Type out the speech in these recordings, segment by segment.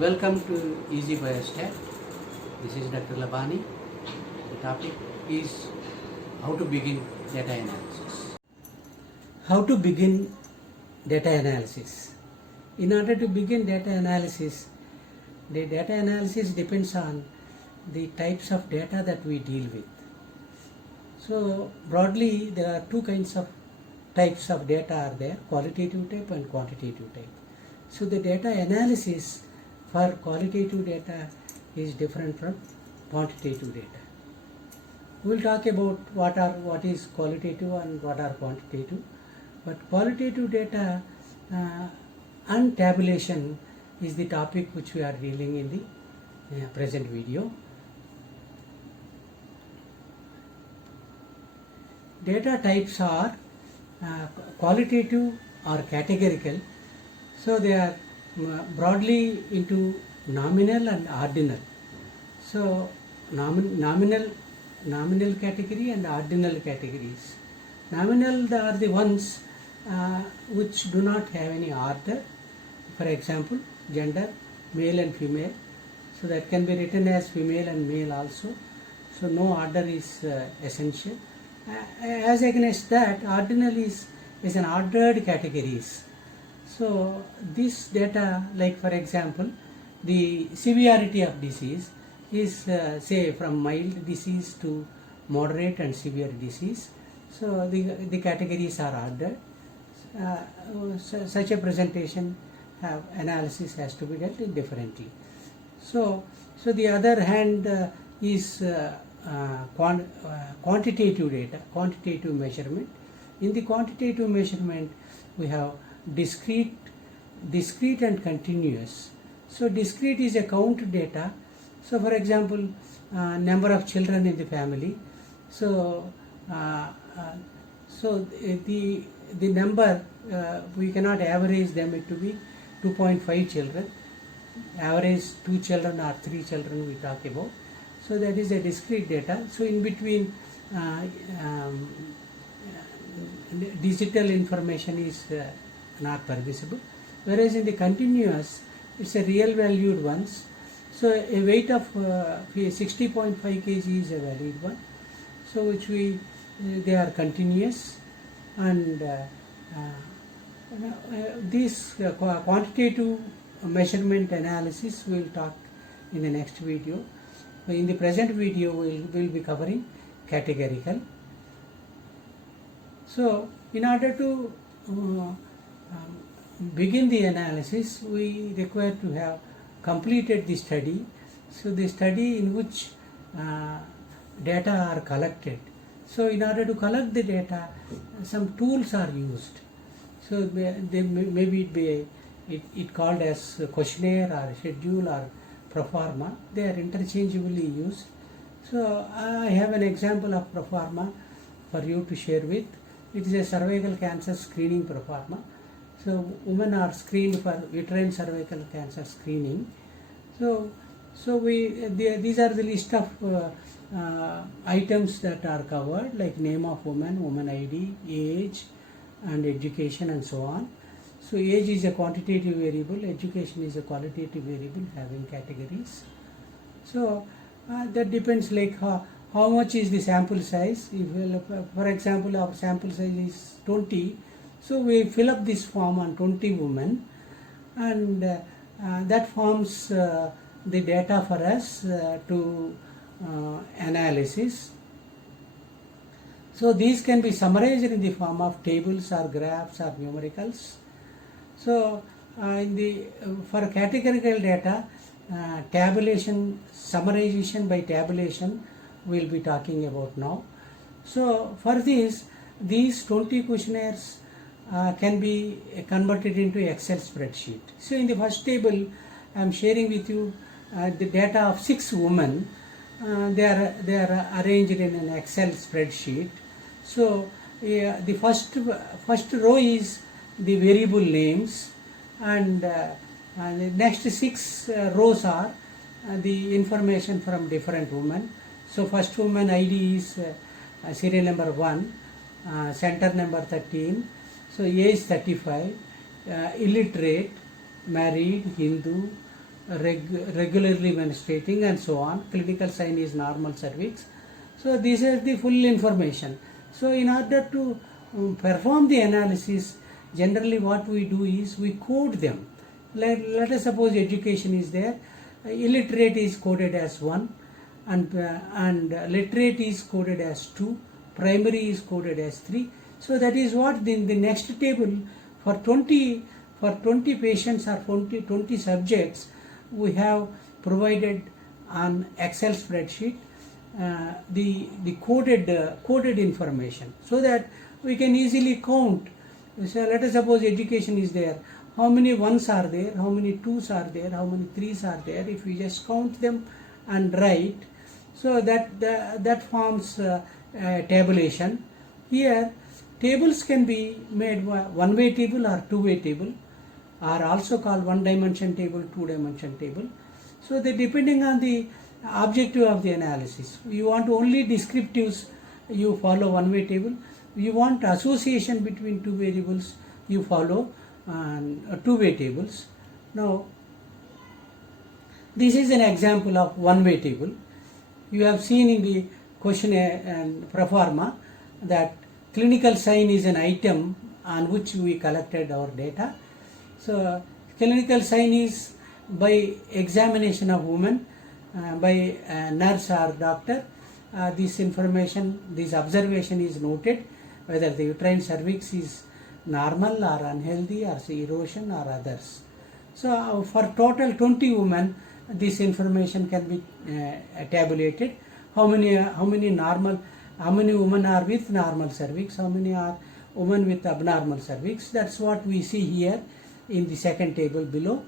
Welcome to Easy Biostat. This is Dr. Labani. The topic is how to begin data analysis. How to begin data analysis. In order to begin data analysis, the data analysis depends on the types of data that we deal with. So broadly, there are two kinds of types of data are there, qualitative type and quantitative type. So the data analysis for qualitative data is different from quantitative data. We will talk about what is qualitative and what are quantitative. But qualitative data and tabulation is the topic which we are dealing in the present video. Data types are qualitative or categorical. So they are broadly into nominal and ordinal. So nominal category and ordinal categories. Nominal are the ones which do not have any order. For example, gender, male and female. So that can be written as female and male also. So no order is essential. As against that, ordinal is an ordered categories. So this data, like for example, the severity of disease is say from mild disease to moderate and severe disease. So the categories are ordered. Such a presentation analysis has to be dealt with differently. So the other hand is quantitative data, quantitative measurement. In the quantitative measurement, we have discrete and continuous. So discrete is a count data. So for example, number of children in the family. So the number we cannot average them it to be 2.5 children. Average 2 children or 3 children we talk about. So that is a discrete data. So in between digital information is not permissible, whereas in the continuous it's a real valued ones. So a weight of 60.5 kg is a valid one, so which they are continuous, and this quantitative measurement analysis we will talk in the next video. In the present video we will be covering categorical. So in order to begin the analysis, we require to have completed the study. So the study in which data are collected. So in order to collect the data, some tools are used. So they maybe be it called as questionnaire or schedule or proforma. They are interchangeably used. So I have an example of proforma for you to share with. It is a cervical cancer screening proforma. So women are screened for uterine cervical cancer screening. So these are the list of items that are covered, like name of woman, woman ID, age, and education, and so on. So age is a quantitative variable, education is a qualitative variable having categories. So that depends, like how much is the sample size. If, for example, our sample size is 20, so we fill up this form on 20 women, and that forms the data for us to analysis. So these can be summarized in the form of tables or graphs or numericals. So for categorical data, tabulation, summarization by tabulation we will be talking about now. So for this, these 20 questionnaires can be converted into Excel spreadsheet. So in the first table, I am sharing with you the data of 6 women. They are arranged in an Excel spreadsheet. So the first row is the variable names, and the next 6 rows are the information from different women. So first woman ID is serial number 1, center number 13, so age 35, illiterate, married, Hindu, regularly menstruating and so on. Clinical sign is normal cervix. So this is the full information. So in order to perform the analysis, generally what we do is we code them. Let us suppose education is there. Illiterate is coded as 1 and literate is coded as 2. Primary is coded as 3. So that is what in the next table for 20 patients or 20 subjects we have provided on Excel spreadsheet the coded information, so that we can easily count. So let us suppose education is there. How many ones are there? How many twos are there? How many threes are there? If we just count them and write, so that forms a tabulation. Here tables can be made one-way table or two-way table, are also called one-dimension table, two-dimension table. So they depending on the objective of the analysis. You want only descriptives, you follow one-way table. You want association between two variables, you follow two-way tables. Now this is an example of one-way table. You have seen in the question and pro forma that clinical sign is an item on which we collected our data. So clinical sign is by examination of woman by a nurse or doctor. This information, this observation is noted, whether the uterine cervix is normal or unhealthy or erosion or others. So for total 20 women, this information can be tabulated. How many women are with normal cervix, how many are women with abnormal cervix. That's what we see here in the second table below.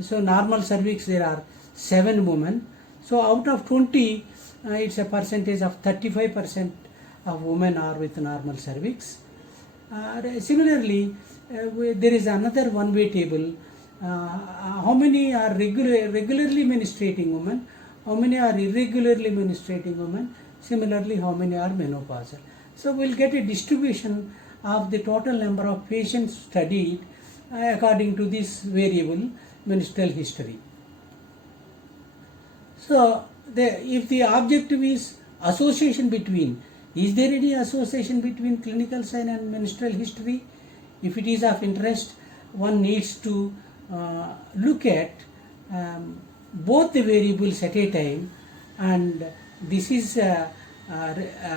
So normal cervix, there are 7 women. So out of 20, it's a percentage of 35% of women are with normal cervix. Similarly, there is another one-way table. How many are regularly menstruating women? How many are irregularly menstruating women? Similarly, how many are menopausal? So we'll get a distribution of the total number of patients studied according to this variable menstrual history. So if the objective is association between, is there any association between clinical sign and menstrual history? If it is of interest, one needs to look at both the variables at a time, and this is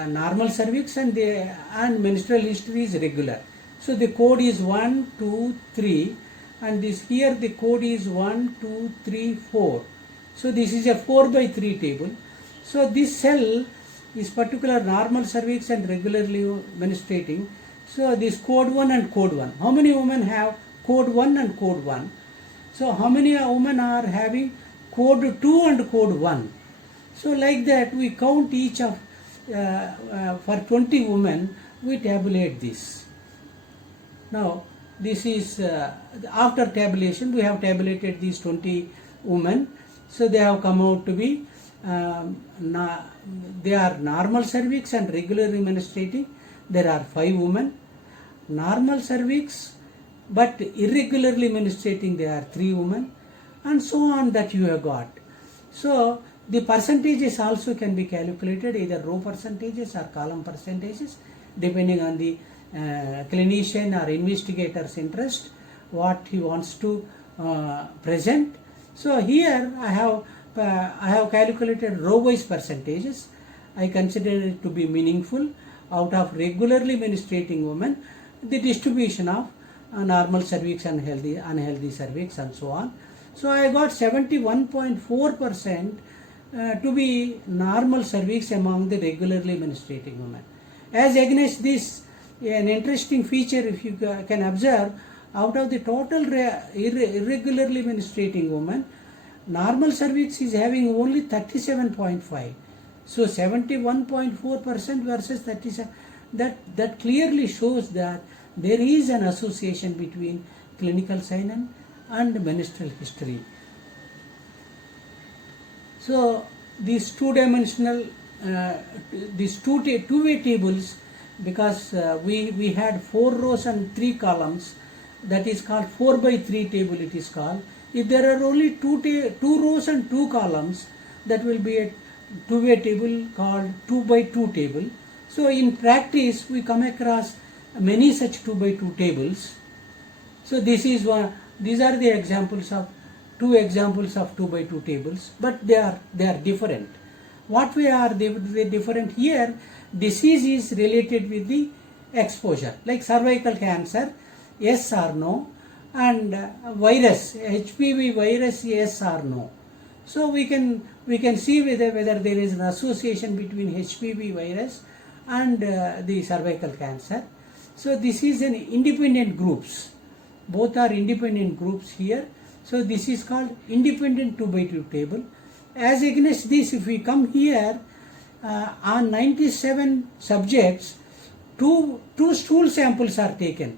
normal cervix and menstrual history is regular. So the code is 1, 2, 3, and this here the code is 1, 2, 3, 4. So this is a 4 by 3 table. So this cell is particular normal cervix and regularly menstruating. So this code 1 and code 1. How many women have code 1 and code 1? So how many women are having code 2 and code 1? So like that we count each of for 20 women we tabulate this. Now this is after tabulation we have tabulated these 20 women. So they have come out to be they are normal cervix and regularly menstruating. There are 5 women. Normal cervix but irregularly menstruating, there are 3 women, and so on that you have got. So the percentages also can be calculated, either row percentages or column percentages, depending on the clinician or investigator's interest, what he wants to present. So here I have calculated row-wise percentages. I consider it to be meaningful. Out of regularly menstruating women, the distribution of normal cervix and unhealthy cervix and so on. So I got 71.4% to be normal cervix among the regularly menstruating women. As against this, an interesting feature, if you can observe, out of the total irregularly menstruating women, normal cervix is having only 37.5. So 71.4% versus 37. That clearly shows that there is an association between clinical sign and menstrual history. So these two-dimensional, these two-way tables, because we had 4 rows and 3 columns, that is called 4 by 3 table it is called. If there are only two rows and two columns, that will be a two-way table called 2 by 2 table. So in practice we come across many such 2 by 2 tables. So this is one. These are the examples of two examples of 2 by 2 tables, but they are different. What we are they different here? Disease is related with the exposure, like cervical cancer, yes or no, and virus, HPV virus, yes or no. So we can see whether there is an association between HPV virus and the cervical cancer. So this is an independent groups. Both are independent groups here. So this is called independent 2 by 2 table. As against this, if we come here, on 97 subjects, two stool samples are taken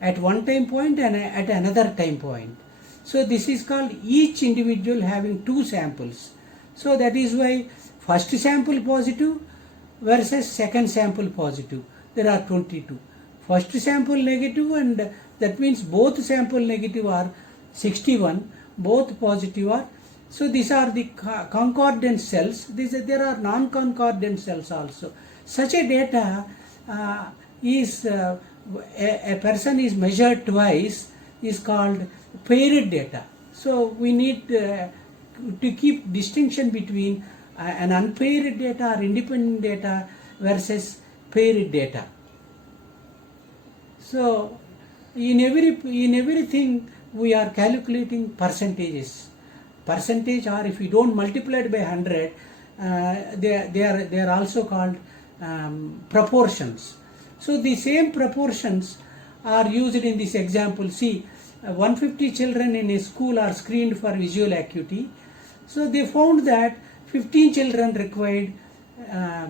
at one time point and at another time point. So this is called each individual having two samples. So that is why first sample positive versus second sample positive. There are 22. First sample negative, and that means both sample negative are 61, both positive are. So these are the concordant cells. There are non-concordant cells also. Such a data is a person is measured twice is called paired data. So we need to keep distinction between an unpaired data or independent data versus paired data. So in everything we are calculating percentages. Percentage, or if you don't multiply it by 100, they are also called proportions. So the same proportions are used in this example. See, 150 children in a school are screened for visual acuity. So they found that 15 children required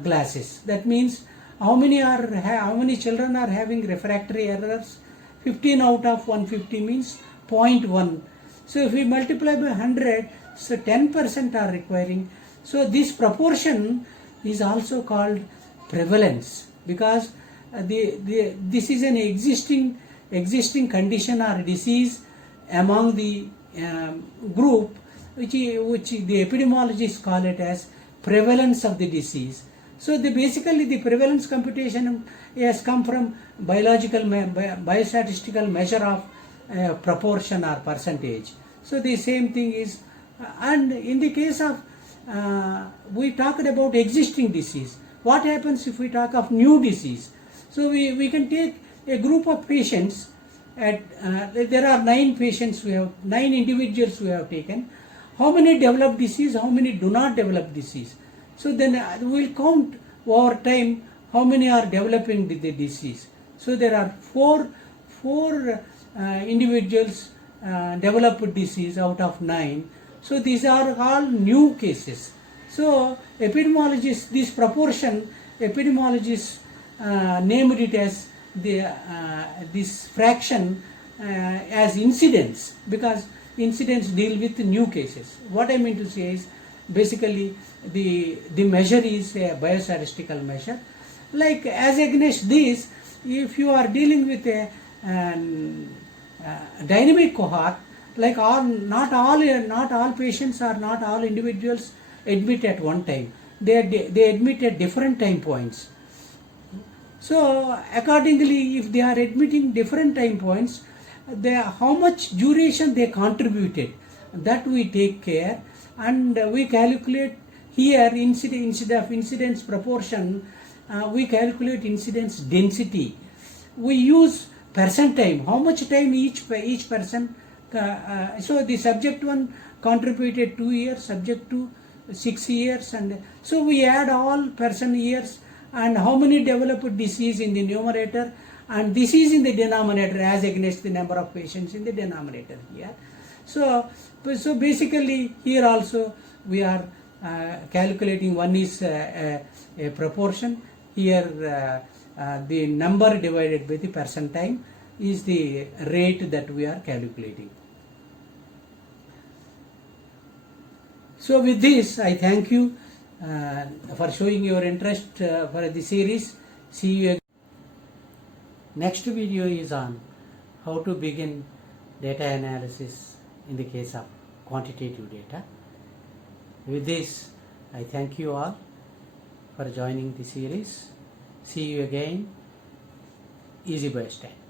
glasses. That means how many children are having refractory errors? 15 out of 150 means 0.1. So if we multiply by 100, so 10% are requiring. So this proportion is also called prevalence, because this is an existing condition or disease among the group, which the epidemiologists call it as prevalence of the disease. So basically the prevalence computation has come from biostatistical measure of proportion or percentage. So the same thing is, and in the case of we talked about existing disease. What happens if we talk of new disease? So we can take a group of patients. There are 9 patients. We have 9 individuals we have taken. How many develop disease? How many do not develop disease? So then we will count over time how many are developing the disease. So there are four individuals developed disease out of 9. So these are all new cases. So epidemiologists, this proportion, epidemiologists named it as this fraction as incidence, because incidence deal with new cases. What I mean to say is, basically the measure is a biostatistical measure. Like as against this, if you are dealing with a dynamic cohort, like not all patients or not all individuals admit at one time. They admit at different time points. So accordingly, if they are admitting different time points, how much duration they contributed, that we take care, and we calculate here instead of incidence proportion, we calculate incidence density. We use percent time, how much time each person. So the subject 1 contributed 2 years, subject 2 6 years, and so we add all person years and how many developed disease in the numerator and disease in the denominator as against the number of patients in the denominator here. So basically here also we are calculating, one is a proportion. Here the number divided by the percent time is the rate that we are calculating. So with this, I thank you for showing your interest for the series. See you again. Next video is on how to begin data analysis in the case of quantitative data. With this, I thank you all for joining the series. See you again. Easy by Stat.